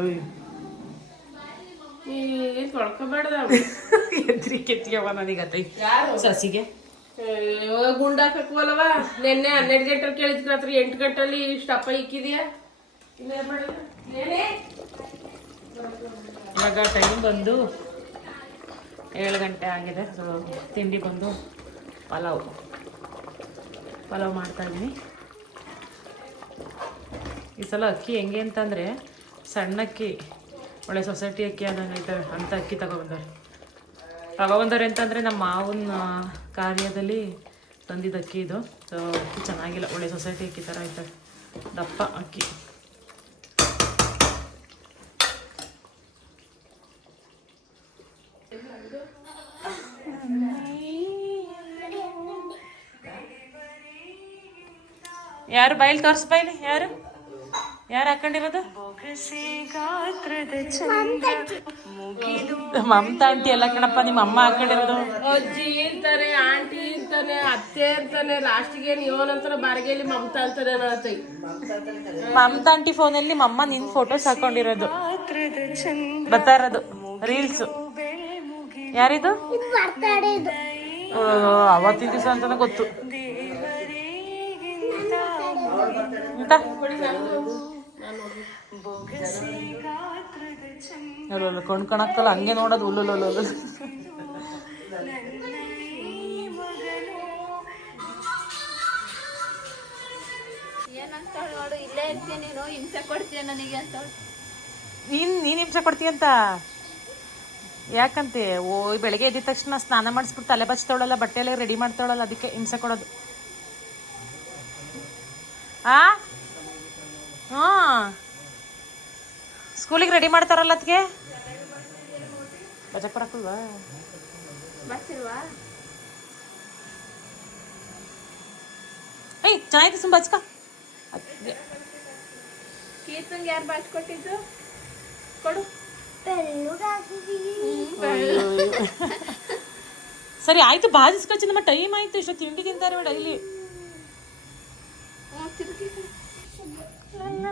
ಏನ್ ತೊಳ್ಕೊಬೇಡ್ದ ಎದ್ರಿ ಕೆತ್ತಿಯವ ನನಗತ್ತೈ ಸಸಿಗೆ ಗುಂಡಾಕಲ್ವ ನಿನ್ನೆ 12 ಗಂಟೆ ಕೇಳಿದ್ ರಾತ್ರಿ 8 ಗಂಟೆಲಿ ಸ್ಟಪ್ಪ ಇಕ್ಕಿದ್ಯಾ ಇವಾಗ ಟೈಮ್ ಬಂದು 7 ಗಂಟೆ ಆಗಿದೆ. ಸೊ ತಿಂಡಿ ಬಂದು ಪಲಾವ್ ಮಾಡ್ತಾಯಿದ್ದೀನಿ. ಈ ಸಲ ಅಕ್ಕಿ ಹೆಂಗೆ ಅಂತಂದರೆ ಸಣ್ಣ ಅಕ್ಕಿ ಒಳ್ಳೆ ಸೊಸೈಟಿ ಅಕ್ಕಿ ಅನ್ನಂಗೆ ಐತವೆ ಅಂಥ ಅಕ್ಕಿ ತಗೊಬಂದವ್ರೆ ಅಂತಂದರೆ ನಮ್ಮ ಮಾವನ ಕಾರ್ಯದಲ್ಲಿ ತಂದಿದ್ದ ಅಕ್ಕಿ ಇದು. ಸೊ ಅಕ್ಕಿ ಚೆನ್ನಾಗಿಲ್ಲ, ಒಳ್ಳೆ ಸೊಸೈಟಿ ಅಕ್ಕಿ ಥರ ಐತವೆ, ದಪ್ಪ ಅಕ್ಕಿ. ಯಾರು ಬೈಲ್ ತೋರ್ಸ್ ಬೈಲಿ, ಯಾರು ಹಾಕೊಂಡಿರೋದು? ಮಮತಾ ಆಂಟಿ ಎಲ್ಲ ಕಣಪ್ಪ, ನಿಮ್ಮ ಅಮ್ಮ ಹಾಕೊಂಡಿರೋದು. ಅಜ್ಜಿ ಅಂತಾನೆ, ಆಂಟಿ ಅಂತಾನೆ, ಅತ್ತೆ ಅಂತಾನೆ, ಲಾಸ್ಟಿಗೆ ನೀವನಂತರ ಬಾರಿಗೆಯಲ್ಲಿ ಮಮತಾ ಅಂತಾನೆ ಅನ್ನತೈ. ಮಮತಾ ಆಂಟಿ ಫೋನಲ್ಲಿ ಮಮ್ಮ ನಿನ್ ಫೋಟೋಸ್ ಹಾಕೊಂಡಿರೋದು ಬರ್ತಾ ಇರೋದು ರೀಲ್ಸ್. ಯಾರಿದು? ಅವತ್ತಿನ ದಿವಸ ಅಂತಾನೆ ಗೊತ್ತು. ಕೊಂಡ್ಕೊಳಕ್ಕಲ್ಲ ಹಂಗೆ ನೋಡೋದು ಹುಲ್ಲುಲ್ಲ. ನೀನ್ ಹಿಂಸೆ ಕೊಡ್ತೀಯಂತ ಯಾಕಂತೆ? ಬೆಳಗ್ಗೆ ಎದ್ದ ತಕ್ಷಣ ಸ್ನಾನ ಮಾಡಿಸ್ಬಿಟ್ಟು ತಲೆ ಬಚ್ತಾವಳಲ್ಲ, ಬಟ್ಟೆ ಎಲ್ಲ ರೆಡಿ ಮಾಡ್ತಾವಳಲ್ಲ, ಅದಕ್ಕೆ ಹಿಂಸೆ ಕೊಡೋದು. ಸ್ಕೂಲಿಗೆ ರೆಡಿ ಮಾಡ್ತಾರಲ್ಲ ಅದಕ್ಕೆ ಬಜಕ್ ಬರಕಲ್ವಾ? ಏಯ್ ಚೆನ್ನಾಗಿ ಸುಮ್ಮ ಬಚ್ಕ. ಕೀರ್ತಂಗೆ ಯಾರು ಬಾಚ್ಕೊಟ್ಟಿದ್ದು? ಕೊಡು. ಸರಿ ಆಯ್ತು, ಬಾಜಿಸ್ಕೊಚ್ಚಿ, ನಮ್ಮ ಟೈಮ್ ಆಯ್ತು. ಇಷ್ಟ ತಿಂಡಿ ತಿಂತಾರೆ ಡೈಲಿ. ನನ್ನ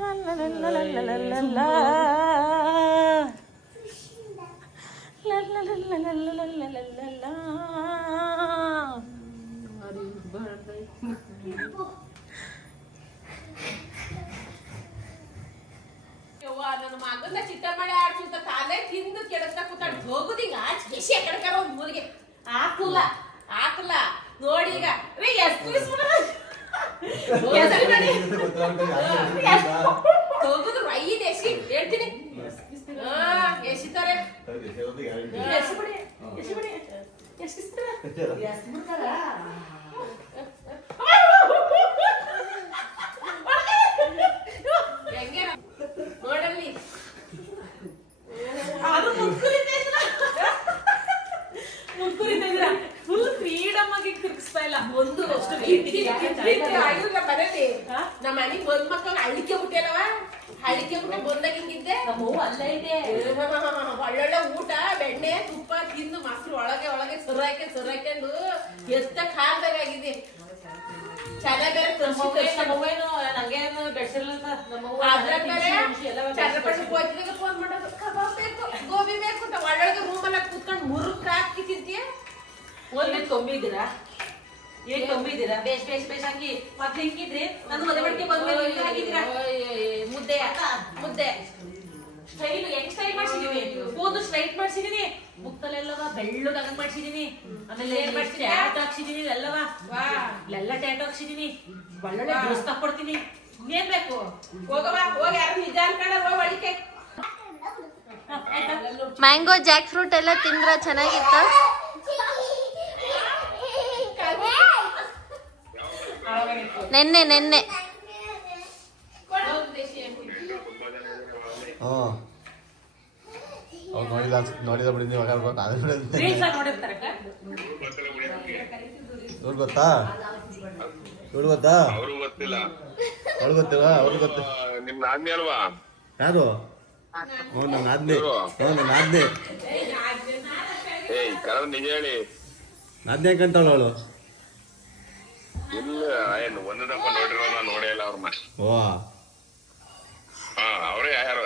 ಮಗನ ಚಿಟ್ಟಮಳೆ ಆಡ್ಸುತ್ತ ತಾನೇ ತಿಂದು ಕೆಡಸ್ತಾ ಕೂತಾಡ್ ಹೋಗುದೀಗ ಎಸಿ ಕಡ್ಕಾರ ಒಂದ್ ಮೂಲಿಗೆ ಹಾಕಲ್ಲ ನೋಡಿ. ಈಗ ಹೋಗುದು 5 ಎಸಿ ಹೇಳ್ತೀನಿ. ಎಸಿತಾರೆ ಹೆಂಗೆ ನೋಡಲ್ಲಿ ಫುಲ್ ಫ್ರೀಡಮ್ ಆಗಿ ತಿರ್ಗಿಸ್ತಾ ಇಲ್ಲ. ಒಂದು ಮನೇಲಿ ನಮ್ಮ ಮನೆಗ್ ಬಂದ್ ಮಕ್ಕಳು ಅಳಿಕೆ ಬಿಟ್ಟೇನವ, ಅಳಿಕೆ ಬಿಟ್ಟೆ ಬಂದಾಗ ಹಿಂಗಿದ್ದೆ. ಅಲ್ಲ ಇದೆ ಒಳ್ಳೊಳ್ಳೆ ಊಟ, ಬೆಣ್ಣೆ ತುಪ್ಪ ತಿಂದು ಮೊಸರು ಒಳಗೆ ಸುರಾಕೊಂಡು ಎಷ್ಟ ಖಾರದಾಗಿದೆ. ಚೆನ್ನಾಗಿ ಬೇರೆ ಫೋನ್ ಮಾಡೋದು, ಕಬಾಬ್ ಬೇಕು, ಗೋಬಿ ಬೇಕು ಅಂತ ಒಳ್ಳೊಳಗೆ ರೂಮಲ್ಲ ಕೂತ್ಕೊಂಡು ಮುರುಕ್ ಹಾಕಿ ತಿಂತೀಯ. ಒಂದ್ ಕೊಂಬಿದ್ದೀರಾ? ಏನ್ ಕೊಂಬಿದ್ದೀರಾ? ಬೇಸ್ ಹಾಕಿ ಮತ್ತೆ ಹಿಂಗಿದ್ರಿ ನನ್ನ ಮದುವೆ ಮಡಿಕೆ ಬಂದ್ಮೇಲೆ ಹಾಕಿದ್ದೀರಾ ಮುದ್ದೆ ಸ್ಟೈಲ್ ಹೆಂಗ್ ಸ್ಟೈಲ್ ಮಾಡ್ಸಿದೀನಿ, ಕೂದಲು ಸ್ಟ್ರೈಟ್ ಮಾಡ್ಸಿದೀನಿ, ಮುಕ್ಕಲೆಲ್ಲವ ಬೆಳ್ಳಗ್ ಹಂಗ್ ಮಾಡ್ಸಿದೀನಿ, ಆಮೇಲೆ ಟ್ಯಾಟೋ ಹಾಕ್ಸಿದೀನಿ, ಇಲ್ಲೆಲ್ಲ ಟ್ಯಾಟೋ ಹಾಕ್ಸಿದೀನಿ, ಒಳ್ಳೊಳ್ಳೆ ಡ್ರೆಸ್ ತಕ್ಕೊಡ್ತೀನಿ. ಏನ್ ಬೇಕು? ಹೋಗವ ಹೋಗಿ ಯಾರು ನಿಜ ಅನ್ಕೊಂಡ ಒಳಿಕೆ. ಮ್ಯಾಂಗೋ ಜಾಕ್ ಫ್ರೂಟ್ ಎಲ್ಲ ತಿಂದ್ರ ಚೆನ್ನಾಗಿತ್ತ? ನೆನ್ನೆ ನೋಡಿದ ಬಿಡಿ ನೀವು ಗೊತ್ತಾ ಅವ್ರು ಗೊತ್ತಿಲ್ಲ ಅವ್ರಿಗೆ ಗೊತ್ತ. ನಿಮ್ ನಾದ್ನಿ ಅಲ್ವಾ? ಯಾರು? ನಂಗೆ ನಾದ್ನಿ ನಿಜ ಹೇಳಿ ನಾದ್ನಿ ಯಾಕಂತಾಳ ಅವಳು? ಇಲ್ಲ ಏನು ಒಂದಪ್ಪ ನೋಡಿರೋ, ನಾನು ನೋಡೇ ಇಲ್ಲ ಅವ್ರನ್ನ. ಓ ಅವರೇ ಯಾರು?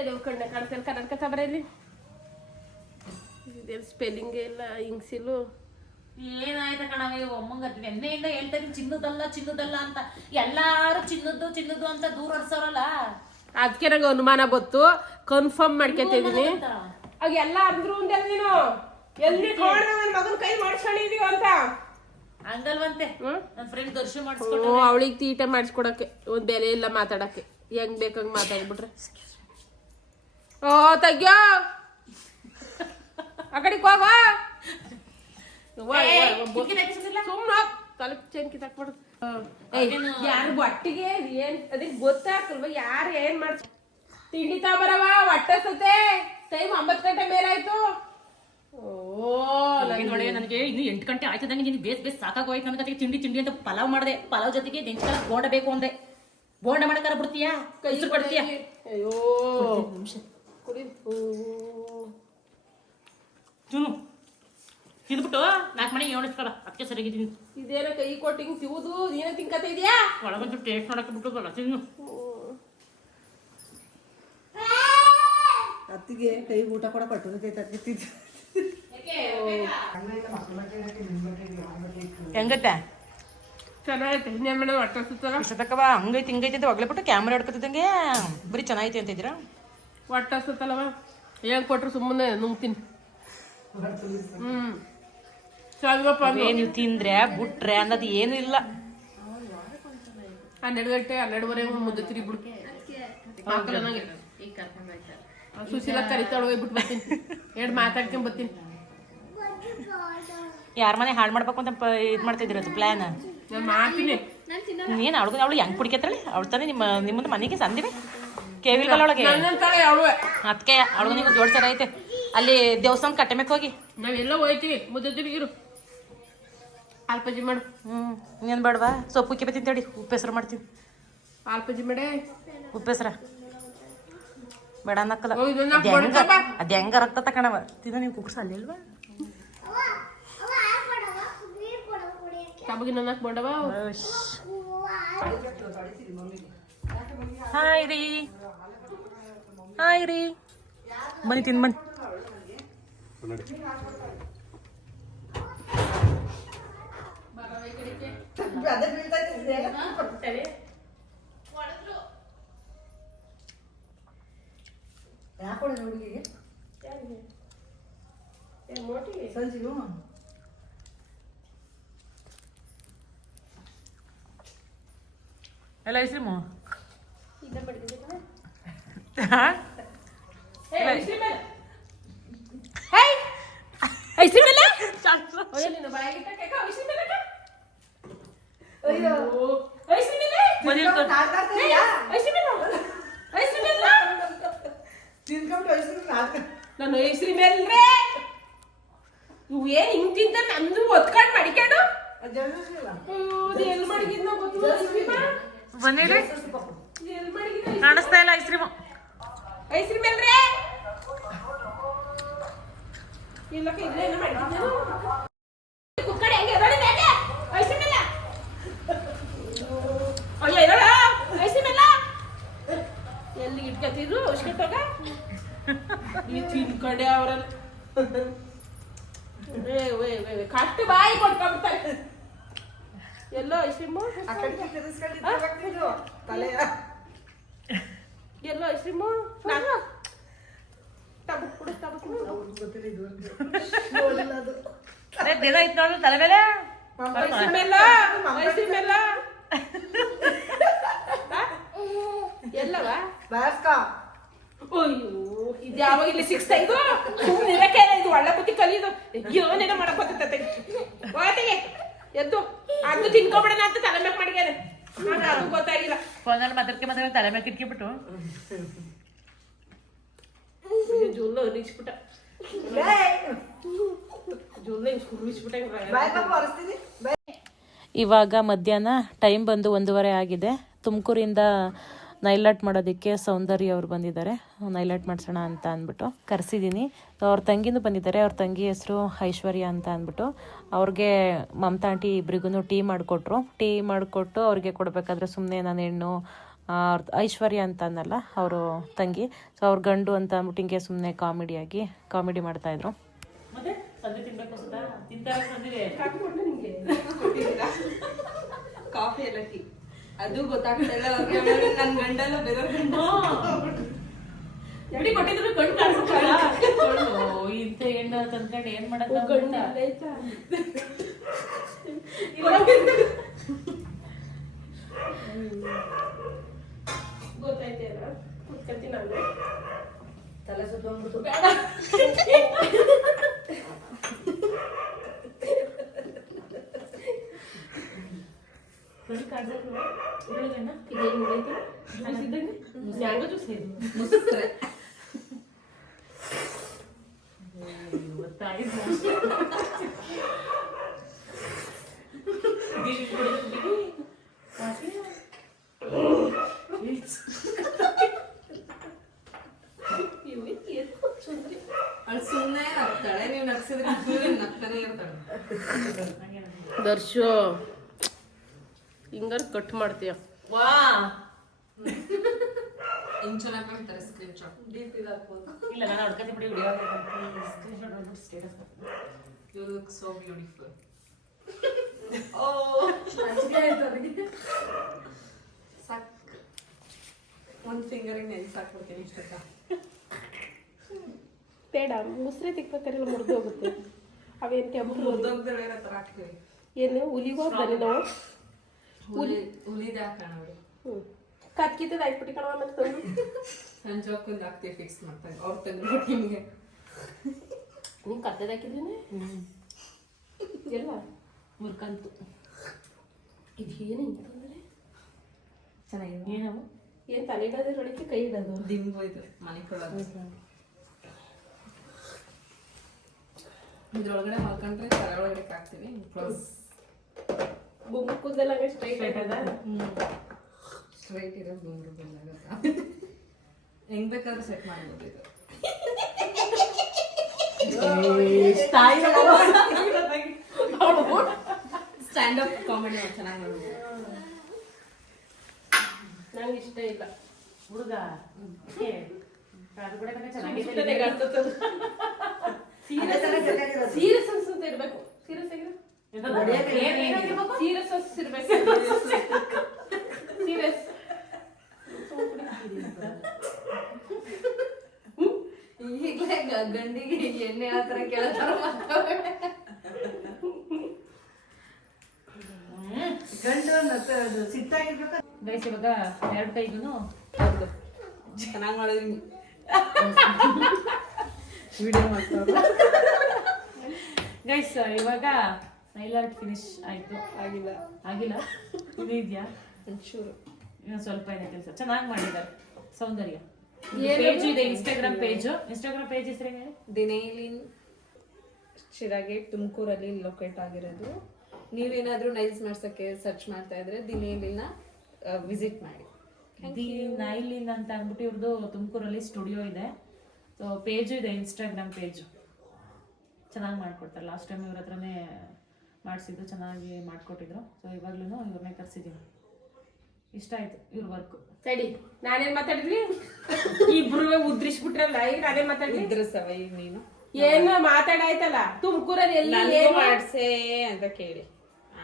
ಸರಿ ಕಣ್ಣೆ ಕಾಣ್ತೇನೆ ಕನ್ನಡಕ ತಬರಲ್ಲಿ ಇದೇನು ಸ್ಪೆಲ್ಲಿಂಗ್ ಇಲ್ಲ ಇಂಗ್ಸಿಲು ಏನಾಯ್ತ ಕಣವ ಒಮ್ಮಂಗ ಎಣ್ಣೆಯಿಂದ ಹೇಳ್ತಾ ಇದೀನಿ ಚಿನ್ನದಲ್ಲ ಅಂತ ಎಲ್ಲಾರು ಚಿನ್ನದ್ದು ಅಂತ ದೂರ ಹೊರ್ಸೋರಲ್ಲ. ಅದಕ್ಕೆ ನಂಗೆ ಅನುಮಾನ ಬತ್ತು, ಕನ್ಫರ್ಮ್ ಮಾಡ್ಕೊತಿದೀನಿ. ಆಗ ಎಲ್ಲ ಅಂದ್ರು ಅಂದೆಲ್ಲ ನೀನು ಎಲ್ಲಿ ನನ್ನ ಮಗನ ಕೈ ಮಾಡ್ಸ್ಕೊಂಡಿದೀವ ಅಂತ ಹಂಗಲ್ವಂತೆ. ನನ್ನ ಫ್ರೆಂಡ್ ದರ್ಶನ ಮಾಡಿಸ್ಕೊಂಡು ಅವಳಿಗೆ ತೀಟೆ ಮಾಡಿಸ್ಕೊಡಕ್ಕೆ ಒಂದ್ ಬೆಲೆ ಇಲ್ಲ ಮಾತಾಡಕ್ಕೆ, ಹೆಂಗ್ ಬೇಕಂಗ್ ಮಾತಾಡ್ಬಿಟ್ರೆ. ಓ ತಗ್ಯೋ ಆ ಕಡೆಗೆ ಹೋಗ ಸುಮ್ಮನೆ ತಲೆ ಚೇನ್ ಕಿತ್ತಾಕ್ಬಿಡು. ಯಾರು ಒಟ್ಟಿಗೆ ಏನ್ ಅದಕ್ಕೆ ಗೊತ್ತಾಗ್ತಲ್ವ ಯಾರು ಏನ್ ಮಾಡ್ತ ತಿಂಡಿ ತಬರವ ಹೊಟ್ಟೆ ಸತೆ ಟೈಮ್ 9 ಗಂಟೆ ಮೇಲಾಯ್ತು. ನೋಡಿ ನನಗೆ ಇನ್ನು 8 ಗಂಟೆ ಆಯ್ತದಂಗೆ ನೀನು ಬೇಸ್ ಸಾಕಾಗೋಯ್ತು ನನಗೆ. ತಿಂಡಿ ಅಂತ ಪಲಾವ್ ಮಾಡಿದೆ. ಪಲಾವ್ ಜೊತೆಗೆ ನೆಂಚ್ಕಲ ಬೋಂಡ ಬೇಕು ಅಂದೆ. ಬೋಂಡ ಮಾಡಕ್ಕಾರ ಬಿಡ್ತೀಯಾ ಕೈ ಕೊಡ್ತೀಯಾ? ಅಯ್ಯೋ ಕುಡಿ ಚೂನು ತಿಂದ್ಬಿಟ್ಟು 4 ಮನೆಗೆ ಏಣಿಸ್ಕರ ಅದಕ್ಕೆ ಸರಿಗಿದ್ದೀನಿ. ಇದೇನ ಕೈ ಕೊಟ್ಟಿಂಗ್ ತಿವುದು ನೀನೇ ತಿನ್ಕತ ಇದೆಯಾ? ಒಳಗೊಂದು ಟೇಸ್ಟ್ ಮಾಡಕ್ಕೆ ಬಿಟ್ಟು ಬರಲ್ಲ ತಿನ್ನು. ಅತ್ತಿಗೆ ಕೈ ಊಟ ಕೂಡ ಕೊಟ್ಟು ಹೆಂಗತ್ತೆ ಚೆನ್ನಾಗೈತೆ. ಇನ್ನೇನ್ ಮಾಡೋದು ಹೊಟ್ಟೆ ಸುತ್ತಲ್ಲ. ಇಷ್ಟತಕ್ಕವ ಹಂಗೈತಿ ಹಿಂಗೈತಿ ಅಂತ ಹೊಗ್ಲೆಬಿಟ್ಟು ಕ್ಯಾಮ್ರಾ ಹಿಡ್ಕೊತಿದ್ದಂಗೆ ಬರೀ ಚೆನ್ನಾಗೈತಿ ಅಂತ ಇದ್ದೀರಾ? ಹೊಟ್ಟೆ ಸುತ್ತಲ್ಲವ ಏನ್ ಕೊಟ್ರು ಸುಮ್ಮನೆ ನುಂಗ್ತೀನಿ. ಸಾಲ್ವಪ್ಪ ನೀವು ತಿಂದ್ರೆ ಬಿಟ್ರೆ ಅನ್ನೋದು ಏನು ಇಲ್ಲ. 12 ಗಂಟೆ 12:30 ಮುದ್ದೆ ತಿರುಗಿಬಿಡು. ಸುಶೀಲ ಕರಿತಾಳ ಹೋಗ್ಬಿಟ್ಟು ಬರ್ತೀನಿ. 2 ಮಾತಾಡ್ಕೊಂಡ್ ಬರ್ತೀನಿ. ಯಾರ ಮನೆ ಹಾಳು ಮಾಡ್ಬೇಕು ಅಂತ ಇದು ಮಾಡ್ತಿದ್ದೀರದು ಪ್ಲಾನ್? ನಾನು ಮಾಡ್ತೀನಿ. ಏನು ಅವಳು ಹೆಂಗ್ ಕುಡಿಕತ್ತಾಳೆ? ಅವಳು ತಾನೇ ನಿಮ್ಮಂದ ಮನೆಗೆ ಸಂದಿವೆ ಕೇವಿಲ್ವಲ್ಲ ಒಳಗೆ ಅದಕ್ಕೆ ಅವಳು ನೀವು ಜೋಡ್ಸಾರ ಐತೆ ಅಲ್ಲಿ ದೇವಸ್ಥಾನ ಕಟ್ಟೆಮೇಕ್ ಹೋಗಿ ನಾವೆಲ್ಲ ಹೋಯ್ತೀವಿ. ಮುದ್ದೆ ತಿರುಗಿರು ಆಲ್ಪಜಿ ಮಾಡು. ಇನ್ನೇನು ಬೇಡವಾ? ಸೊಪ್ಪು ಉಕ್ಕಿ ಬತ್ತೀನಿ ತಡಿ, ಉಪ್ಪೆಸರು ಮಾಡ್ತೀನಿ. ಆಲ್ಪಜಿ ಮಾಡೇ ಉಪ್ಪೆಸರ ಬೇಡ ಅನ್ನಕ್ಕಲ್ಲ. ಇದನ್ನ ಅದು ಹೆಂಗ ರಕ್ತ ತಕಣವ ತಿನ್ನ ನೀವು ಕುಕ್ಕರ್ಸ ಅಲ್ಲಿ ಅಲ್ವಾ? ತಬಗಿ ನನ್ನಕ್ ಬೇಡವ. ಹಾಯ್ ರೀ ಬನ್ನಿ ತಿನ್ ಬನ್ನಿ. ಯಾಕೊಡ ಹುಡುಗಿಗೆ ಸಂಜೀವು ಎಲ್ಲ ಐಸ್ರಿಮು ನಾನು ಐಸ್ರಿ ಮೇಲ್ರೆ ಇವು ಏನ್ ಹಿಂಗ್ ತಿಂತ ನಂದು ಒತ್ಕೊಂಡ್ ಮಡಿಕೊಂಡು ಎಲ್ ಮಡಗಿದ್ ನಾವು ಬನ್ನಿರಿ ಕಾಣಿಸ್ತಾ ಇಲ್ಲ ಐಸ್ರಿಮು. ಐಸ್ರಿ ಮೇಲ್ರೆ ಇಲ್ಲಕ್ಕ ಇಲ್ಲೇನ ಮಡಗಿದ್ನ ಕುಕ್ಕಡೆ ಹೆಂಗೆ ಎದಳಿದೆ ಐಸ್ರಿ ಮೇಲ ಅಯ್ಯ ಎದಳ ಐಸ್ರಿ ಮೇಲ ಎಲ್ಲಿ ಇಟ್ಕತಿದ್ರು ಅಷ್ಟಿಟ್ಟಾಗ ಈ ತಿನ್ಕಡೆ ಅವರಲ್ಲ ಕಟ್ಟು ಬಾಯಿ ಕೊಟ್ಕೊಂಡ್ಬಿಡ್ತಾರೆ. ಎಲ್ಲೋ ಐಸ್ಕ್ರೀಮು ಎಲ್ಲೋ ಐಸ್ಕ್ರೀಮು ಟಬಕ್ ಕೊಡು ಟಬಕ್ ದಿನ ಇತ್ತು ನೋಡು ತಲೆ ಮೇಲೆ ಐಸ್ಕ್ರೀಮ್ ಎಲ್ಲ ಐಸ್ಕ್ರೀಮ್ ಎಲ್ಲ ಎಲ್ಲವ ಅಯ್ಯೋ ಇದು ಯಾವಾಗ ಇಲ್ಲಿ 6 ಇದು ನಿರಕ್ಕೆ ಇದು ಒಳ್ಳೆ ಬುದ್ಧಿ ಕಲಿಯೋದು ಏನೇನೋ ಮಾಡಕ್ ಬರ್ತೈತೆ ಹೋಗತ್ತಿಗೆ ಎದ್ದು ಅದು ತಿನ್ಕೊಬಿಡೋಣ ಅಂತ ತಲೆ ಮೇಲೆ ಮಾಡಿದ್ದಾರೆ. ಅದು ಗೊತ್ತಾಗಿಲ್ಲ. ಫೋನಲ್ಲಿ ಮಾತಾಡ್ಕೆ ತಲೆ ಮೇಲೆ ಕಿಟ್ಕಿಬಿಟ್ಟು ಜೂನ್ ನಿಲ್ಸ್ಬಿಟ್ಟ ಜೂನ್ ನಿಲ್ಸ್ಬಿಟ್ಟ. ಇವಾಗ ಮಧ್ಯಾಹ್ನ ಟೈಮ್ ಬಂದು 1:30 ಆಗಿದೆ. ತುಮಕೂರಿಂದ ನೈಲಾಟ್ ಮಾಡೋದಕ್ಕೆ ಸೌಂದರ್ಯ ಅವ್ರು ಬಂದಿದ್ದಾರೆ. ನೈಲಾಟ್ ಮಾಡಿಸೋಣ ಅಂತ ಅಂದ್ಬಿಟ್ಟು ಕರೆಸಿದ್ದೀನಿ. ಅವ್ರ ತಂಗಿನೂ ಬಂದಿದ್ದಾರೆ. ಅವ್ರ ತಂಗಿ ಹೆಸರು ಐಶ್ವರ್ಯ ಅಂತ ಅಂದ್ಬಿಟ್ಟು ಅವ್ರಿಗೆ ಮಮತಾ ಆಂಟಿ ಇಬ್ಬರಿಗೂ ಟೀ ಮಾಡಿಕೊಟ್ರು. ಟೀ ಮಾಡಿಕೊಟ್ಟು ಅವ್ರಿಗೆ ಕೊಡಬೇಕಾದ್ರೆ ಸುಮ್ಮನೆ ನಾನು ಹೆಣ್ಣು ಐಶ್ವರ್ಯ ಅಂತ ಅನ್ನಲ್ಲ ಅವರು ತಂಗಿ. ಸೊ ಅವ್ರ ಗಂಡು ಅಂತ ಅಂದ್ಬಿಟ್ಟು ಹಿಂಗೆ ಸುಮ್ಮನೆ ಕಾಮಿಡಿ ಮಾಡ್ತಾಯಿದ್ರು. ಮತ್ತೆ ಸಂಜೆ ತಿನ್ಬೇಕು ಸುತ್ತಾ ತಿಂತಾರೆ ಸಂಜೆ ಕಾಫಿ ಎಲ್ಲ ಟೀ ಅದು ಗೊತ್ತಾಗ್ತಿಲ್ಲ ನನ್ನ ಗಂಡಲ್ಲ ಬೇರೆ ಎಡಿ ಕೊಟ್ಟಿದ್ರು ಕಣ್ಣು ಕಾಣಿಸುತ್ತಲ್ಲ ಇಂಥ ಹೆಣ್ಣು ತಂದ್ಕೊಂಡು ಏನ್ ಮಾಡಕ್ ಗೊತ್ತಾಯ್ತೇನ ಕುತ್ಕತ್ತೀನಿ ನಾನು ತಲೆ ಸುತ್ತೊಂಡ್ಬಿಡ್ತು. ಕಣ್ಣು ಕಾಣಿಸಲ್ಲ ಅಲ್ಲಿ ಸುಮ್ಮನೆ ಆಗ್ತಾಳೆ, ನೀವು ನಗ್ಸಿದ್ರೆ ನಗ್ತಾನೆ ಇರ್ತಾಳೆ. ದರ್ಶು ಹಿಂಗಾರ ಕಟ್ ಮಾಡ್ತೀಯ ವಾ ಇನ್ ಚೆನ್ನಾಗಿ ಕಾಣ್ತಾರೆ ಸ್ಕ್ರೀನ್ ಶಾಟ್ ಡೀಪ್ ಇದು ಹಾಕ್ಬೋದು. ಇಲ್ಲ ನಾನು ಅಡ್ಕತಿ ಬಿಡಿ video status you look so beautiful. ಸಾಕ್ ಒಂದು ಫಿಂಗರಿಗೆ ನೆನ್ಸ್ ಹಾಕ್ಬಿಡ್ತೀನಿ ಇಷ್ಟಕ್ಕ. ಬೇಡ ಮುಸ್ರೆ ತಿಕ್ಬೇಕಾರೆಲ್ಲ ಮುರಿದು ಹೋಗುತ್ತೆ. ಅವೇನು ಟೆಂಪಲ್ ಮುರಿದೋಗ್ದಳೆ ಹತ್ರ ಹಾಕ್ತೀವಿ. ಏನು ಹುಲಿಗೋಗಿ ಬನ್ನಿ ನಾವು ಹುಲಿದೆ ಹಾಕೋಣ ನೋಡಿ. ಕತ್ಕಿತ್ತದ ಆಯ್ಬಿಟ್ಟು ಕಣವ ಮತ್ತೆ ತಂದು ಸಂಜೆ ಹೋಗ್ಕೊಂಡು ಹಾಕ್ತೀವಿ ಫಿಕ್ಸ್ ಮಾಡ್ತಾರೆ ಅವ್ರು ತಂದ್ಬಿಟ್ಟು ನಿಮಗೆ. ನೀನು ಕತ್ತದ ಹಾಕಿದ್ದೀನಿ ಎಲ್ಲ ಮುರ್ಕಂತು ಇದೇನು ಇಂತಂದ್ರೆ ಚೆನ್ನಾಗಿದೆ. ಏನವು ಏನು ತಲೆ ಇಡೋದ್ರ ಒಳಗೆ ಕೈ ಇಡೋದು ದಿಂಬು ಇದು ಮನೆ ಕೊಡೋದು. ಇದ್ರೊಳಗಡೆ ಮಾಡ್ಕೊಂಡ್ರೆ ತಲೆ ಒಳಗಡೆ ಹಾಕ್ತೀವಿ. ಕ್ಲೋಸ್ ಗುಂಗು ಕೂದಲ್ಲ ಹಂಗೆ ಸ್ಟ್ರೈಟ್ ಅದ. ಸ್ಟ್ರೈಟ್ ಇರೋದು ಗುಂಡ್ರು ಬಂದಾಗ ಹೆಂಗ್ ಬೇಕಾದ್ರೂ ಸೆಟ್ ಮಾಡ್ಬೋದು ಇದು. ಸ್ಟ್ಯಾಂಡ್ ಅಪ್ ಕಾಮಿಡಿ ಚೆನ್ನಾಗಿ ಮಾಡ್ಬೋದು. ನಂಗೆ ಇಷ್ಟ ಇಲ್ಲ ಹುಡುಗ ಅದು ಕೂಡ ಚೆನ್ನಾಗಿದೆ. ಸೀರಿಯಸ್ ಅನ್ಸುತ್ತೆ ಇರ್ಬೇಕು. ಸೀರಿಯಸ್ ಆಗಿರೋ ಸೀರಿಯಸ್ ಇರ್ಬೇಕು. ಸೀರಿಯಸ್ ಈಗಲೇ ಗಂಡಿಗೆ ಎಣ್ಣೆ ಹತ್ರ ಕೇಳ್ತಾರ ಗಂಡು ಸಿಟ್ಟಾಗಿರ್ಬೇಕು. ಗೈಸ್ ಇವಾಗ ಎರಡು ಕೈಗೂ ಚೆನ್ನಾಗಿ ಮಾಡಿದ್ರಿ ವಿಡಿಯೋ ಮಾಡ್ತಾರೆ. ಗೈಸ್ ಇವಾಗ ನೈಲಾರ್ಟ್ ಫಿನಿಶ್ ಆಯ್ತು. ಆಗಿಲ್ಲ ಇದು ಇದೆಯಾ ಒಂಚೂರು ಇನ್ನೊಂದು ಸ್ವಲ್ಪ ಇದೆ ಕೆಲಸ. ಚೆನ್ನಾಗಿ ಮಾಡಿದ್ದಾರೆ. ಸೌಂದರ್ಯ ಪೇಜ್ ಇದೆ, ಇನ್ಸ್ಟಾಗ್ರಾಮ್ ಪೇಜ್ ಹೆಸರೇನು? ದಿನೇಲಿನ್ ಶಿರಾಗೇಟ್ ತುಮಕೂರಲ್ಲಿ ಲೊಕೇಟ್ ಆಗಿರೋದು. ನೀವೇನಾದ್ರೂ ನೈಲ್ಸ್ ಮಾಡ್ಸಕ್ಕೆ ಸರ್ಚ್ ಮಾಡ್ತಾ ಇದ್ರೆ ದಿನೇಲಿನ ವಿಸಿಟ್ ಮಾಡಿ. ನೈಲಿನ್ ಅಂತ ಅಂದ್ಬಿಟ್ಟು ಇವ್ರದ್ದು ತುಮಕೂರಲ್ಲಿ ಸ್ಟುಡಿಯೋ ಇದೆ. ಸೊ ಪೇಜು ಇದೆ, ಇನ್ಸ್ಟಾಗ್ರಾಮ್ ಪೇಜು. ಚೆನ್ನಾಗಿ ಮಾಡ್ಕೊಡ್ತಾರೆ. ಲಾಸ್ಟ್ ಟೈಮ್ ಇವ್ರ ಹತ್ರನೇ ಮಾಡಿಸಿದ್ದು, ಚೆನ್ನಾಗಿ ಮಾಡಿಕೊಟ್ಟಿದ್ರು. ಸೊ ಇವಾಗ್ಲೂ ಇವ್ರನ್ನೇ ಕರ್ಸಿದ್ದೀನಿ. ಇಷ್ಟ ಆಯ್ತು ಇವ್ರ ವರ್ಕ್. ಸರಿ ನಾನೇನ್ ಮಾತಾಡಿದ್ವಿ? ಇಬ್ರು ಉದ್ರಿಸ್ಬಿಟ್ರಲ್ಲ. ಈಗ ನಾನೇನ್ ಮಾತಾಡಿದ್ವಿ? ಇದ್ರ ಸವೈ ನೀನು ಏನು ಮಾತಾಡಾಯ್ತಲ್ಲ ತುಮಕೂರಲ್ಲಿ ಎಲ್ಲಿ ಮಾಡ್ಸೆ ಅಂತ ಕೇಳಿ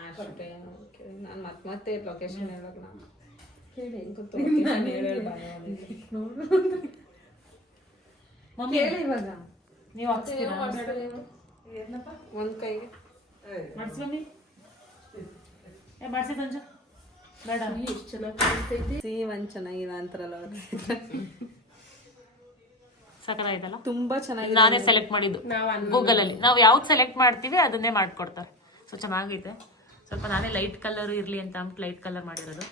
ಅಷ್ಟೇ. ನಾನು ಮತ್ತೆ ಲೊಕೇಶನ್ ಹೇಳಕ್ ನಾನು ಕೇಳಿ ಕೇಳಿ ಇವಾಗ ನೀವು ಹಾಕ್ಸ್ತೀರಾ? ಒಂದ್ ಕೈಗೆ ಮಾಡಿಸಿ ಮಮ್ಮಿ. ಮಾಡಿಸಿ ಸಂಜು ಬೇಡ. ಎಷ್ಟು ಚೆನ್ನಾಗಿ ಕಾಣಿಸ್ತೈತಿ. ಸಿ ಒಂದ್ ಚೆನ್ನಾಗಿಲ್ಲ ಅಂತಾರಲ್ಲ ಸಕಲಾಯ್ತಲ್ಲ, ತುಂಬಾ ಚೆನ್ನಾಗಿದೆ. ನಾನೇ ಸೆಲೆಕ್ಟ್ ಮಾಡಿದ್ದು ಗೂಗಲ್ ಅಲ್ಲಿ. ನಾವು ಯಾವ್ದು ಸೆಲೆಕ್ಟ್ ಮಾಡ್ತೀವಿ ಅದನ್ನೇ ಮಾಡ್ಕೊಡ್ತಾರೆ. ಸೊ ಚೆನ್ನಾಗೈತೆ. ಸ್ವಲ್ಪ ನಾನೇ ಲೈಟ್ ಕಲರ್ ಇರ್ಲಿ ಅಂತ ಅಂದ್ಬಿಟ್ಟು ಲೈಟ್ ಕಲರ್ ಮಾಡಿರೋದು.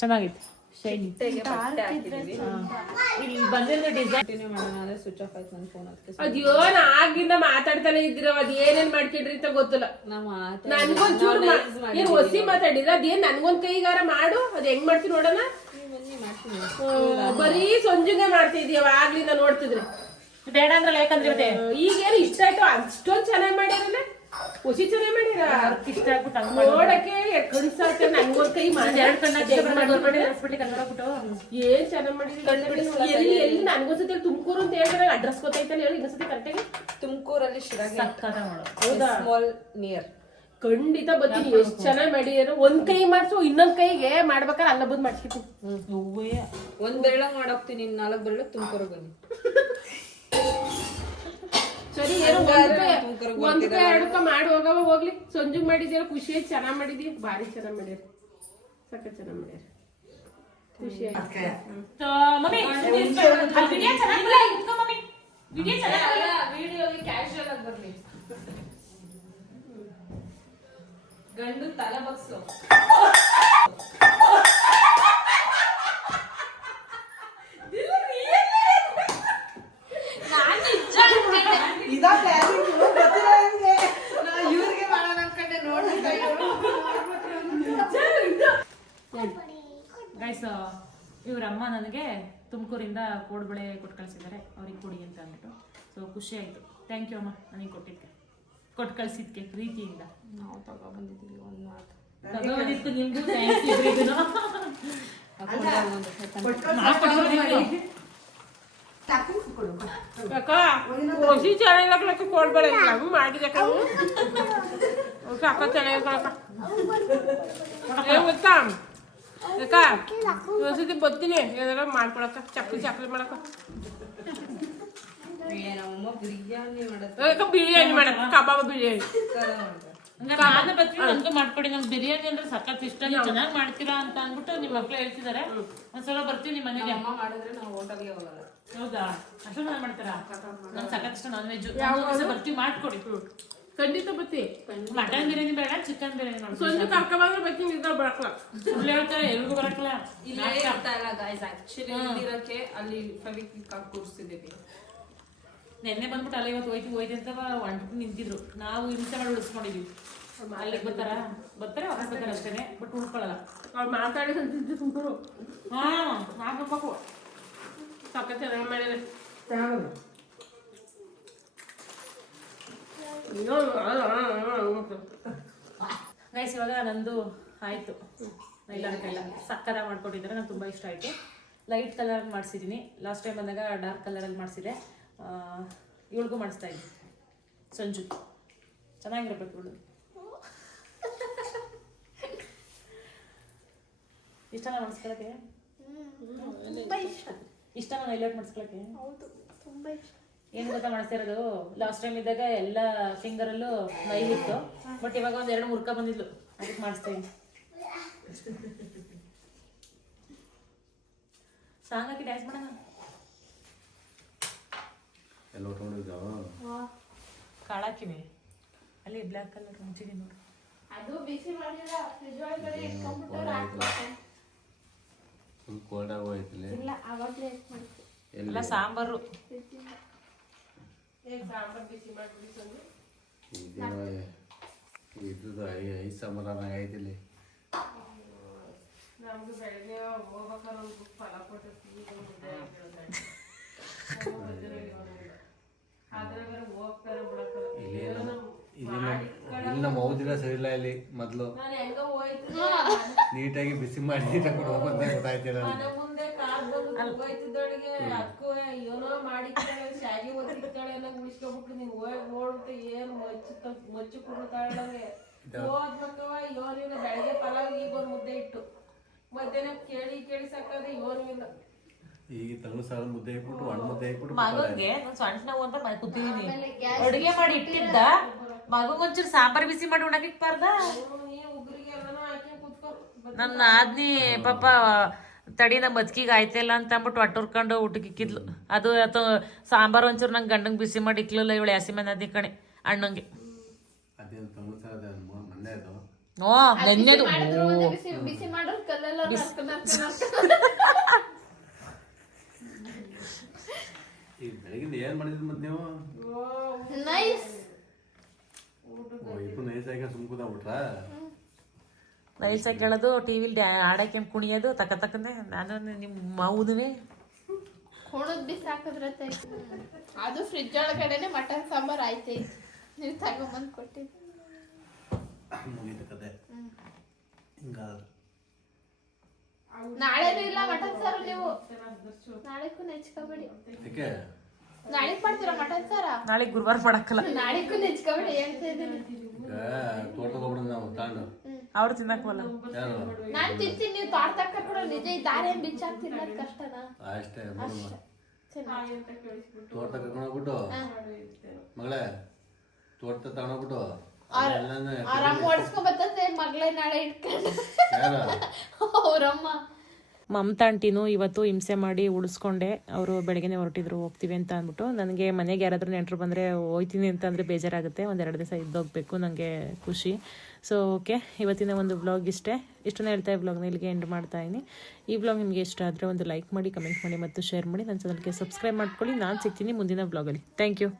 ಚೆನ್ನಾಗೈತೆ. ಇಲ್ಲಿ ಬಂದಿರೋ ಡಿಸೈನ್ ಸ್ವಿಚ್ ಆಫ್ ಆಯ್ತು ನನ್ನ ಫೋನ್. ಅದಕ್ಕೆ ಅದ್ಯೋ ಆಗಿಂದ ಮಾತಾಡ್ತಾನೆ ಇದ್ದೀರ. ಅದ್ ಏನೇನ್ ಮಾಡ್ಕೊಂಡ್ರಿ ಅಂತ ಗೊತ್ತಿಲ್ಲ. ನನ್ಗೊಂಚೂರು ಏನ್ ಹೊಸಿ ಮಾತಾಡಿದ್ರ ಅದೇನ್ ನನ್ಗೊಂದ್ ಕೈಗಾರ ಮಾಡು. ಅದ್ ಹೆಂಗ್ ಮಾಡ್ತೀನಿ ನೋಡೋಣ. ಬರೀ ಸಂಜುಗೆ ಮಾಡ್ತಿದ್ಯವ ಆಗ್ಲಿಂದ ನೋಡ್ತಿದ್ರೆ. ಬೇಡ ಅಂದ್ರಲ್ಲ, ಯಾಕಂದ್ರೆ ಈಗೇನು ಇಷ್ಟ ಆಯ್ತು ಅಷ್ಟೊಂದ್ ಚೆನ್ನಾಗಿ ಮಾಡ್ಯಾರಲ್ಲ. ಖುಷಿ ಚೆನ್ನಾಗಿ ಮಾಡಿರ ಇಷ್ಟ ಆಗ್ಬಿಟ್ಟು ಹಂಗ್ ನೋಡಕ್ಕೆ ಕನ್ಸಾಯ್ತು ನಂಗೊಂದ್ ಕೈ ಮಾಡಿ ಎರಡು ಕಣ್ಣು ಹಾಸ್ಪಿಟ್ಲಿಗೆ ಕರ್ಕೊಂಡ್ಬಿಟ್ಟು ಏನ್ ಚೆನ್ನಾಗಿ ಮಾಡಿದ್ರಿ ಎಲ್ಲಿ ನನ್ಗೊಂದ್ಸತಿ ತುಮಕೂರು ಅಂತ ಹೇಳಿದ್ರೆ ಅಡ್ರೆಸ್ ಗೊತ್ತಾಯ್ತಲ್ಲ ಹೇಳಿ ಇನ್ನೊಂದ್ಸತಿ ಕರೆಕ್ಟಾಗಿ ತುಮಕೂರಲ್ಲಿ ಶಿರಾಗಿ ಸಕ್ಕದ ಮಾಡು. ಹೌದಾ ಸ್ಮಾಲ್ ನಿಯರ್ ಖಂಡಿತ ಬರ್ತೀನಿ ಎಷ್ಟ್ ಚೆನ್ನಾಗಿ ಮಾಡಿದ್ರು ಒಂದ್ ಕೈ ಮಾಡ್ಸು ಇನ್ನೊಂದ್ ಕೈಗೆ ಮಾಡ್ಬೇಕಾದ್ರೆ ಅಲ್ಲ ಬಂದ್ ಮಾಡ್ಸ್ಕಿತೀನಿ ಒಂದ್ ಬೆರಳಂಗ್ ಮಾಡೋಗ್ತೀನಿ 4 ಬೆರಳು ತುಮಕೂರಿಗೆ ಬನ್ನಿ. ಸರಿ ಏನೋ ಒಂದ್ ಕೈ ಅಡ್ಕ ಮಾಡಿ ಹೋಗವ ಹೋಗ್ಲಿ ಸಂಜೆಗ್ ಮಾಡಿದ್ಯಾರ ಖುಷಿ ಆಯ್ತು ಚೆನ್ನಾಗ್ ಮಾಡಿದ್ವಿ ಭಾರಿ ಚೆನ್ನಾಗ್ ಮಾಡ್ಯಾರ ಸಕ್ಕ ಚೆನ್ನಾಗ್ ಮಾಡ್ಯಾರ ಖುಷಿ ಆಯ್ತು ವಿಡಿಯೋಗೆ ಕ್ಯಾಶುಯಲ್ ಆಗಿ ಬರ್ಲಿ. ಗಂಡು ತಲೆ ಬಗ್ಸು. ಇದಾ ಪ್ಲಾನಿಂಗ್ ಗೊತ್ತಿಲ್ಲ ನನಗೆ. ನಾ ಇವ್ರಿಗೆ ಮಾಡೋಣ ಅನ್ಕೊಂಡೆ ನೋಡ್ಬಿಟ್ಟು ಗೈಸ್ ಇವ್ರ ಅಮ್ಮ ನನಗೆ ತುಮಕೂರಿಂದ ಕೋಡ್ಬಳೆ ಕೊಟ್ಟು ಕಳಿಸಿದ್ದಾರೆ ಅವ್ರಿಗೆ ಕೊಡಿ ಅಂತ ಅಂದ್ಬಿಟ್ಟು. ಸೊ ಖುಷಿ ಆಯಿತು. ಥ್ಯಾಂಕ್ ಯು ಅಮ್ಮ ನನಗೆ ಕೊಟ್ಟು ಕಳಿಸಿದ್ಕೆ ಪ್ರೀತಿಯಿಂದ. ನಾವು ತಗೊಬಂದಿದ್ದೀವಿ ಒಂದು ಮಾತು. ತಗೊಂಡಿದ್ದು ನಿಮ್ಗೂ ಥ್ಯಾಂಕ್ಸ್ ಇಬ್ಬರಿಗೂ. ಖುಷಿ ಚೆನ್ನಾಗಿ ಕೊಡ್ಬೇಡ ಹಂಗ್ ಮಾಡಿದಕ್ಕ ಸಾಕ ಚೆನ್ನಾಗಿ ಗೊತ್ತಾ ಯಾಕ ಒಂದ್ಸತಿ ಬರ್ತೀನಿ ಏನಾರ ಮಾಡ್ಕೊಳಕ ಚಕ್ಲಿ ಮಾಡಕ ನಮ್ಮಮ್ಮ ಬಿರಿಯಾನಿ ಬಿರಿಯಾನಿ ಮಾಡಕ ಕಬಾಬ್ ಬಿರಿಯಾನಿ ನಾನು ಬರ್ತೀನಿ ನನಗೂ ಮಾಡ್ಕೊಡಿ. ನಂಗೆ ಬಿರಿಯಾನಿ ಅಂದ್ರೆ ಸಖತ್ ಇಷ್ಟ. ನೀವು ಚೆನ್ನಾಗಿ ಮಾಡ್ತೀರಾ ಅಂತ ಅಂದ್ಬಿಟ್ಟು ನಿಮ್ಮ ಮಕ್ಳು ಹೇಳ್ತಿದ್ದಾರೆ. ಒಂದ್ಸಲ ಬರ್ತೀವಿ ನಿಮ್ಮ ಮನೆಗೆ. ಅಮ್ಮ ಮಾಡಿದ್ರೆ ನಾವು ಹೋಟೆಲ್ಗೆ ಹೋಗಲ್ಲ. ಹೌದಾ ಅಷ್ಟೊಂದು ಚೆನ್ನಾಗಿ ಮಾಡ್ತಾರಾ? ನಂಗೆ ಸಖತ್ ಇಷ್ಟ ನಾನ್ ವೆಜ್. ಬರ್ತೀವಿ ಮಾಡ್ಕೊಡಿ. ಖಂಡಿತ ಬತ್ತಿ. ಮಟನ್ ಬಿರಿಯಾನಿ ಬೇಡ ಚಿಕನ್ ಬಿರಿಯಾನಿ ಮಾಡ್ತೀವಿ. ಸಂಜೆ ಕರ್ಕೊಂಡ್ರೆ ಬರ್ತೀನಿ ಇದ್ರ ಬರಕಲ್ಲ ಸುಳ್ಳು ಹೇಳ್ತಾರೆ ಎಲ್ರಿಗೂ ಬರಕಲ್ಲ. ಇಲ್ಲೇ ಇರ್ತಾ ಇಲ್ಲ ಗಾಯ್ಸ್. ಆಕ್ಚುಲಿ ಇಲ್ಲಿರಕ್ಕೆ ಅಲ್ಲಿ ಫೆವಿಕ್ವಿಕ್ ಹಾಕಿ ಕೂರಿಸಿದ್ದೀವಿ. ನೆನ್ನೆ ಬಂದ್ಬಿಟ್ಟು ಅಲ್ಲ ಇವತ್ತು ಹೋಯ್ತು ಅಂತ ಹೊಂಟ್ಬಿಟ್ಟು ನಿಂತಿದ್ರು. ನಾವು ಹಿಂಸೆ ಮಾಡಿ ಉಳಿಸ್ಕೊಂಡಿದೀವಿ. ಅಲ್ಲಿಗೆ ಬರ್ತಾರೆ ಅವ್ರ ಬರ್ತಾರೆ ಅಷ್ಟೇನೆ. ಬಟ್ ಉಳ್ಕೊಳ್ಳಲ್ಲ. ಅವ್ರು ಮಾತಾಡಿ ಸಂತಿದ್ದು ತುಮಕೂರು ಮಾಡ್ಬೇಕು. ಸಕ್ಕ ಚೆನ್ನಾಗಿ ಮಾಡಿದ್ರೆ ಗೈಸ್ ಇವಾಗ ನಂದು ಆಯ್ತು. ಎಲ್ಲರಿಗೆಲ್ಲ ಸಕ್ಕದ ಮಾಡ್ಕೊಟ್ಟಿದ್ದಾರೆ. ನಂಗೆ ತುಂಬ ಇಷ್ಟ ಆಯಿತು. ಲೈಟ್ ಕಲರ್ ಮಾಡಿಸಿದ್ದೀನಿ. ಲಾಸ್ಟ್ ಟೈಮ್ ಬಂದಾಗ ಡಾರ್ಕ್ ಕಲರಲ್ಲಿ ಮಾಡಿಸಿದೆ. ಇವಳಿಗೂ ಮಾಡಿಸ್ತಾ ಇದ್ದೀನಿ. ಸಂಜು ಚೆನ್ನಾಗಿರ್ಬೇಕು ಇವಳು. ಇಷ್ಟನ ಮಾಡಿಸ್ಕೊಳಕ್ಕೆ? ಇಷ್ಟನ ಹೈಲೈಟ್ ಮಾಡಿಸ್ಕೊಳಕ್ಕೆ? ಏನು ಗೊತ್ತಾ ಮಾಡಿಸ್ತಾ ಇರೋದು? ಲಾಸ್ಟ್ ಟೈಮ್ ಇದ್ದಾಗ ಎಲ್ಲ ಫಿಂಗರಲ್ಲೂ ನೈಲ್ ಇತ್ತು. ಬಟ್ ಇವಾಗ ಒಂದು 2 ಮುರ್ಕ ಬಂದಿದ್ಲು. ಅದಕ್ಕೆ ಮಾಡಿಸ್ತಾ ಇದ್ದೀನಿ. ಸಾಂಗ್ ಹಾಕಿ ಡ್ಯಾನ್ಸ್ ಮಾಡೋಣ. ಎಲ್ಲ ಕಾಳಾಕಿವಿ ಅಲ್ಲಿ ಬ್ಲ್ಯಾಕ್ ಕಲರ್ ಮುಂಚಿಗೆ ನೋಡು. ಅದು ಬಿಸಿ ಮಾಡಿಲ್ಲ ಫ್ರಿಜ್ ಒಳಗಡೆ ಇಟ್ಕೊಂಡ್ಬಿಟ್ಟು ಫುಲ್ ಕೋಲ್ಡ್ ಆಗೋಯ್ತಿಲ್ಲ. ಇಲ್ಲ ಅವಾಗಲೇ ಎತ್ ಮಾಡ್ತೀವಿ. ಎಲ್ಲ ಸಾಂಬಾರು ಸಾಂಬಾರ್ ಬಿಸಿ ಮಾಡ್ಬಿಡಿ ಸಂಜೆ ಇದ್ದು ಐದು ಸಾಂಬಾರ ಐತಿಲ್ಲ. ನಮ್ದು ಬೆಳಗ್ಗೆ ಹೋಗ್ಬೇಕಾದ್ರೆ ಒಂದು ಫಲ ಕೊಟ್ಟಿರ್ತೀವಿ. ಇಲ್ಲಿ ನಮ್ಮ ಹೌದಿಲ್ಲ ಸರಿ ಇಲ್ಲ. ಇಲ್ಲಿ ಮೊದ್ಲು ನೀಟಾಗಿ ಬಿಸಿ ಮಾಡಿ ತಗೊಂಡು ಹೋಗೋದೇ ಗೊತ್ತಾಯ್ತಿಲ್ಲ. ಮುಂದೆ ಕಾರ್ ಬಂದು ಹೋಯ್ತಿದ್ದೊಳಗೆ ಅಕ್ಕೂ ಏನೋ ಮಾಡಿರ್ತಾಳೆ ಶಾಗಿ ಓದಿರ್ತಾಳೆ ಅನ್ನೋ ಉಳಿಸ್ಕೊಬಿಟ್ಟು ನೀನ್ ನೋಡ್ಬಿಟ್ಟು ಏನ್ ಮಚ್ಚು ಕುಡ್ತಾಳೆ ಹೋದ್ಬೇಕವ. ಯೋನಿಲ್ಲ ಬೆಳಗ್ಗೆ ಪಲಾವ್ ಈಗ ಒಂದು ಮುದ್ದೆ ಇಟ್ಟು ಮಧ್ಯಾಹ್ನ ಕೇಳಿ ಸಾಕಾದ ಯೋನಿಲ್ಲ. ಈಗ ತಗಲು ಸಾಲ ಮುದ್ದೆ ಹಾಕ್ಬಿಟ್ಟು ಹಣ್ಣು ಮುದ್ದೆ ಹಾಕ್ಬಿಟ್ಟು ಮಗಂಗೆ ಸಣ್ಣ ನೋವು ಅಂತ ಕೂತಿದೀನಿ. ಅಡುಗೆ ಮಾಡಿ ಇಟ್ಟಿದ್ದ ಮಗಂಗ್ ಒಂಚೂರು ಸಾಂಬಾರ್ ಬಿಸಿ ಮಾಡಿ ಉಣ್ಣಕ್ಕಿಕ್ಬಾರ್ದ? ನನ್ನ ಆದ್ನಿ ಪಾಪ ತಡಿ ನಮ್ಮ ಬದುಕಿಗೆ ಆಯ್ತಿಲ್ಲ ಅಂತ ಅಂದ್ಬಿಟ್ಟು ಹೊಟ್ಟುರ್ಕೊಂಡು ಊಟಕ್ಕೆ ಇಕ್ಕಿದ್ಲು. ಅದು ಅಥವಾ ಸಾಂಬಾರ್ ಒಂಚೂರು ನಂಗೆ ಗಂಡಂಗೆ ಬಿಸಿ ಮಾಡಿ ಇಕ್ಲಿಲ್ಲ. ಇವಳು ಹಸಿ ಮನೆ ಅದಿ ಕಣೆ ಅಣ್ಣಂಗೆ. ಅದೇನು ತಗಲು ಸಾಲ ಮೊನ್ನೆ ಅದು ನೆನ್ನೆದು ಬಿಸಿ ಮಾಡೋದು ಕಲ್ಲೆಲ್ಲ ಈಗ ಬೆಳಗಿಂದ ಏನ್ ಮಾಡಿದ್ರಿ ಮತ್ತೆ ನೀವು? ನೈಸ್ ಇಬ್ಬರು ನೈಸಾಗಿ ಸುಮ್ಕುದ ಬಿಟ್ರ? ನೈಸಾಗಿ ಕೇಳೋದು ಟಿವಿಲಿ ಆಡಕ್ಕೆ ಕುಣಿಯೋದು ತಕ್ಕಂದೆ. ನಾನು ನಿಮ್ಮ ಮೌದುವೆ ಕೊಣದ್ ಬಿಸಿ ಹಾಕಿದ್ರತ್ತೆ. ಅದು ಫ್ರಿಜ್ ಒಳಗಡೆನೆ ಮಟನ್ ಸಾಂಬಾರ್ ಆಯ್ತೈತಿ. ನೀವು ತಗೊಂಬಂದು ಕೊಟ್ಟಿದ್ದು ಮುಗೀತು ಕತೆ ಹಿಂಗಾದ ನಾಳೆನೂ ಇಲ್ಲ ಮಟನ್ ಸಾರು ನೀವು ನಾಳೆಗೂ ನೆಚ್ಕೋಬೇಡಿ ಯಾಕೆ ನಾಳೆಗ್ ಮಾಡ್ತೀರಾ ಮಟನ್ ಸಾರ ನಾಳೆ ಗುರುವಾರ ಮಾಡಕ್ಕಲ್ಲ ನಾಳೆಗೂ ನೆಚ್ಕೋಬೇಡಿ ಹೇಳ್ತಾ ಇದ್ದೀನಿ ಈಗ ತೋಟಕ್ಕೆ ಹೋಗ್ಬಿಡೋದು ನಾವು ತಗೊಂಡು ಅವ್ರು ತಿನ್ನಕ್ವಲ್ಲ ಯಾರು ನಾನ್ ತಿಂತೀನಿ ನೀವು ತೋಟ ತಕ್ಕೊಂಡು ನಿಜ ಈ ದಾರಿ ಬಿಚ್ಚಾಕ್ ತಿನ್ನೋದ್ ಕಷ್ಟನಾ ಅಷ್ಟೇ ಬಿಡು. ಚೆನ್ನಾಗಿ ತೋಟ ಕರ್ಕೊಂಡೋಗ್ಬಿಟ್ಟು ಮಗಳೇ ತೋಟ ತಗೊಂಡೋಗ್ಬಿಟ್ಟು ಆರಾಮ್ ಓಡಿಸ್ಕೊ ಬರ್ತದೆ ಮಗಳೇ ನಾಳೆ ಇಟ್ಕೊಂಡು ಯಾರ ಅವ್ರಮ್ಮ ಮಮತಾ ಆಂಟಿನೂ ಇವತ್ತು ಹಿಂಸೆ ಮಾಡಿ ಉಳಿಸ್ಕೊಂಡೆ. ಅವರು ಬೆಳಗ್ಗೆನೇ ಹೊರಟಿದ್ರು ಹೋಗ್ತೀವಿ ಅಂತ ಅಂದ್ಬಿಟ್ಟು. ನನಗೆ ಮನೆಗೆ ಯಾರಾದರೂ ನೆಂಟರು ಬಂದರೆ ಹೋಯ್ತೀನಿ ಅಂತಂದರೆ ಬೇಜಾರಾಗುತ್ತೆ. ಒಂದೆರಡು ದಿವಸ ಇದ್ದೋಗ್ಬೇಕು, ನನಗೆ ಖುಷಿ. ಸೊ ಓಕೆ, ಇವತ್ತಿನ ಒಂದು ವ್ಲಾಗ್ ಇಷ್ಟನ್ನ ಹೇಳ್ತಾ ವ್ಲಾಗ್ನ ಇಲ್ಲಿಗೆ ಎಂಡ್ ಮಾಡ್ತಾಯಿದ್ದೀನಿ. ಈ ವ್ಲಾಗ್ ನಿಮಗೆ ಇಷ್ಟ ಆದರೆ ಒಂದು ಲೈಕ್ ಮಾಡಿ, ಕಮೆಂಟ್ ಮಾಡಿ ಮತ್ತು ಶೇರ್ ಮಾಡಿ. ನನ್ನ ಚಾನಲ್ಗೆ ಸಬ್ಸ್ಕ್ರೈಬ್ ಮಾಡ್ಕೊಳ್ಳಿ. ನಾನು ಸಿಗ್ತೀನಿ ಮುಂದಿನ ವ್ಲಾಗಲ್ಲಿ. Thank you.